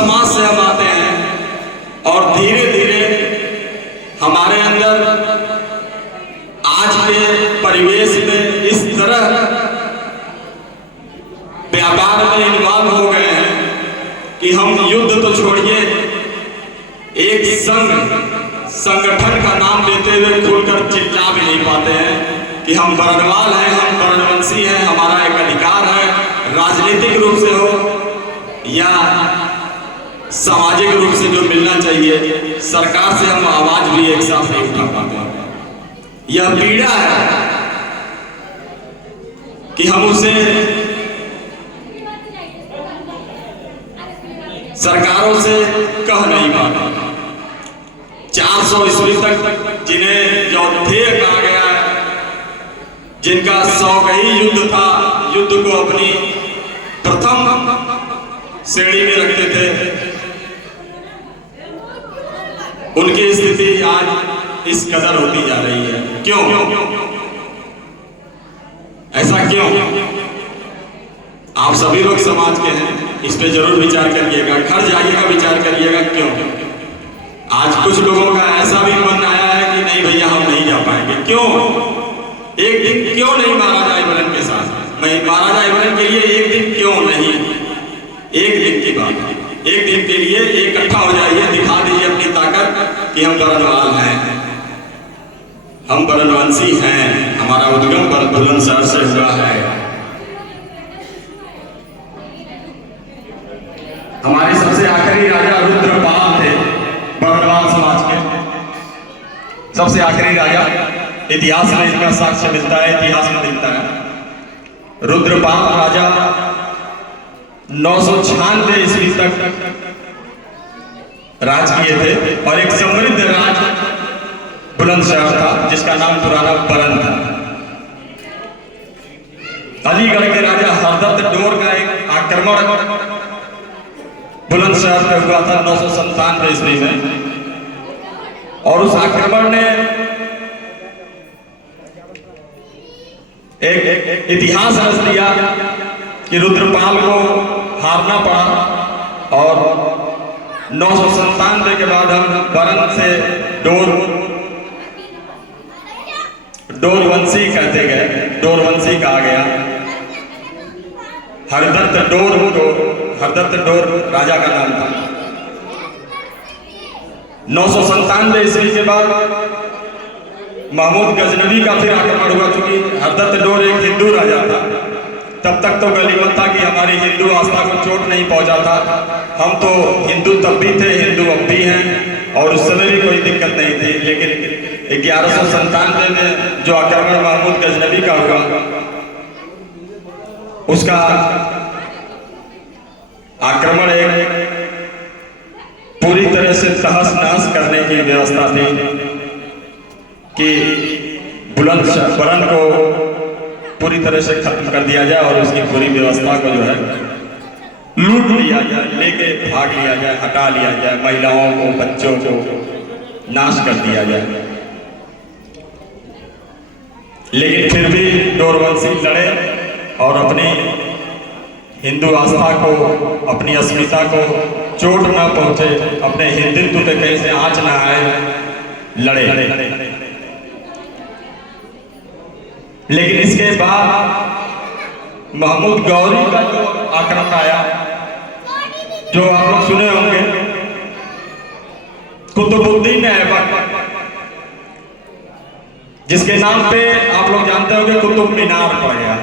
समाज से हम आते हैं और धीरे धीरे हमारे अंदर आज के परिवेश में इस तरह व्यापार में इन्वॉल्व हो गए हैं कि हम युद्ध तो छोड़िए, एक संगठन का नाम लेते हुए खुलकर चिल्ला भी नहीं पाते हैं कि हम बरनवाल हैं, हम बरनवंशी हैं, हमारा एक अधिकार है, राजनीतिक रूप से हो या सामाजिक रूप से जो मिलना चाहिए, सरकार से हम आवाज भी एक साथ नहीं उठा पाते। यह पीड़ा है कि हम उसे सरकारों से कह नहीं पाते। 400 ईस्वी तक जिन्हें जो ध्येय कहा गया है, जिनका सौगही युद्ध था, युद्ध को अपनी प्रथम श्रेणी में रखते थे, उनकी स्थिति आज इस कदर होती जा रही है। क्यों? ऐसा क्यों? आप सभी लोग समाज के हैं, इस पे जरूर विचार करिएगा, घर जाइएगा, विचार करिएगा क्यों। आज कुछ लोगों का ऐसा भी मन आया है कि नहीं भैया हम नहीं जा पाएंगे। क्यों? एक दिन क्यों नहीं महाराजा इब्राहिम के साथ? महाराजा इब्राहिम के लिए एक दिन क्यों नहीं? एक दिन की बात, एक दिन के लिए इकट्ठा हो जाइए, दिखा दीजिए अपनी ताकत कि हम बरनवाल हैं, हम बरनवंशी हैं, हमारा उद्गम बुलंदशहर से हुआ है। हमारे सबसे आखिरी राजा रुद्रपाल थे, बरनवाल समाज के सबसे आखिरी राजा। इतिहास में इसका साक्ष्य मिलता है, इतिहास में मिलता है। रुद्रपाल राजा 996 ईस्वी तक राज किए थे और एक समृद्ध राज बुलंदशहर था जिसका नाम पुराना बरन था। अलीगढ़ के राजा हरदत्त डोर का एक आक्रमण बुलंदशहर पे हुआ था 997 ईस्वी में, और उस आक्रमण ने एक इतिहास रच दिया कि रुद्रपाल को हारना पड़ा और 997 के बाद हम बरन से डोरवंशी कहते गए, डोरवंशी कहा गया। हरदत्त डोर राजा का नाम था। 997 ईस्वी के बाद महमूद गजनवी का फिर आक्रमण हुआ। चूंकि हरदत्त डोर एक हिंदू राजा था, तब तक तो गनीमत था कि हमारी हिंदू आस्था को चोट नहीं पहुंचा था। हम तो हिंदू तब भी थे, हिंदू अब भी हैं, और उस समय भी कोई दिक्कत नहीं थी। लेकिन 1197 में जो आक्रमण महमूद गजनवी का हुआ, उसका आक्रमण एक पूरी तरह से तहस नहस करने की व्यवस्था थी कि बरन को पूरी तरह से खत्म कर दिया जाए और उसकी पूरी व्यवस्था को जो है लूट लिया जाए, लेके भाग लिया जाए, हटा लिया जाए, महिलाओं को, बच्चों को नाश कर दिया जाए। लेकिन फिर भी डोरवंशी लड़े और अपनी हिंदू आस्था को, अपनी अस्मिता को चोट न पहुंचे, अपने हिंदुत्व पे कैसे आंच न आए, लड़े। लेकिन इसके बाद महमूद गौरी का जो आक्रमण आया, जो आप लोग सुने होंगे, कुतुबुद्दीन ऐबक, जिसके नाम पे आप लोग जानते होंगे कुतुब मीनार पड़ गया।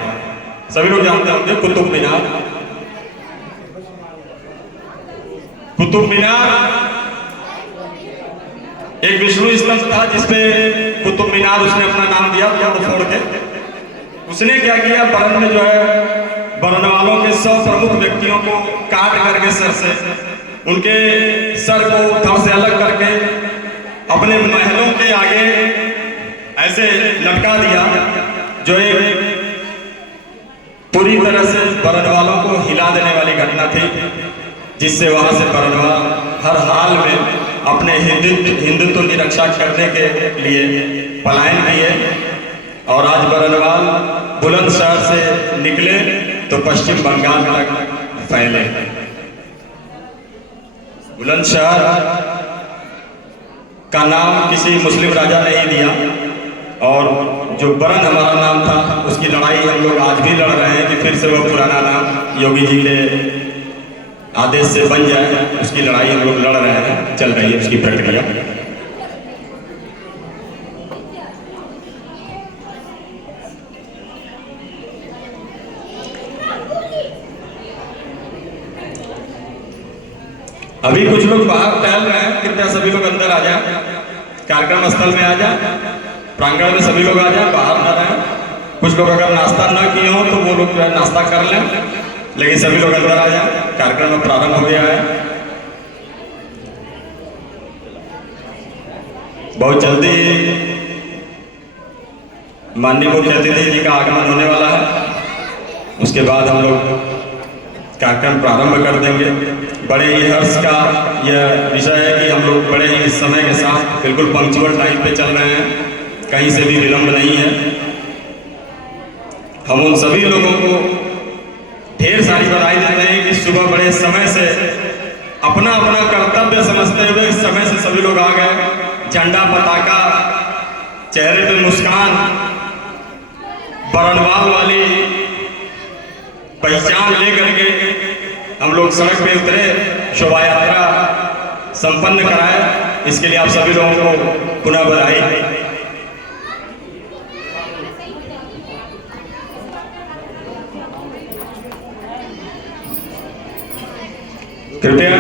सभी लोग जानते होंगे कुतुब मीनार। कुतुब मीनार एक विष्णु स्तंभ था जिसपे कुतुब मीनार उसने अपना नाम दिया फोड़ के। उसने क्या किया, बरन में जो है बरन वालों के 100 प्रमुख व्यक्तियों को काट करके सर से, उनके सर को धड़ से अलग करके अपने महलों के आगे ऐसे लटका दिया, जो एक पूरी तरह से बरन वालों को हिला देने वाली घटना थी, जिससे वहां से बरनवाल हर हाल में अपने हिंदुत्व की रक्षा करने के लिए पलायन किए। और आज बरनवाल बुलंदशहर से निकले तो पश्चिम बंगाल तक फैले। बुलंदशहर का नाम किसी मुस्लिम राजा ने ही दिया, और जो बरन हमारा नाम था उसकी लड़ाई हम लोग आज भी लड़ रहे हैं कि फिर से वो पुराना नाम योगी जी के आदेश से बन जाए। उसकी लड़ाई हम लोग लड़ रहे हैं, चल रही है उसकी प्रक्रिया। अभी कुछ लोग बाहर टहल रहे हैं, कृपया सभी लोग अंदर आ जाए, कार्यक्रम स्थल में आ जाए, प्रांगण में सभी लोग आ जाए, बाहर ना रहें। कुछ लोग अगर नाश्ता ना किए हो तो वो लोग जो है नाश्ता कर लें, लेकिन सभी लोग अंदर आ जाए, कार्यक्रम में प्रारंभ हो गया है। बहुत जल्दी माननीय मुख्य अतिथि जी का आगमन होने वाला है, उसके बाद हम लोग कार्यक्रम प्रारंभ कर देंगे। बड़े ही हर्ष का यह विषय है कि हम लोग बड़े ही समय के साथ बिल्कुल पंक्चुअल टाइम पे चल रहे हैं, कहीं से भी विलंब नहीं है। हम उन सभी लोगों को ढेर सारी बधाई देते हैं कि सुबह बड़े समय से अपना अपना कर्तव्य समझते हुए इस समय से सभी लोग आ गए। झंडा पताका, चेहरे पे मुस्कान, बरनवाल वाली पहचान लेकर के हम लोग सड़क पे उतरे, शोभा यात्रा संपन्न कराए। इसके लिए आप सभी लोगों को पुनः बधाई। कृपया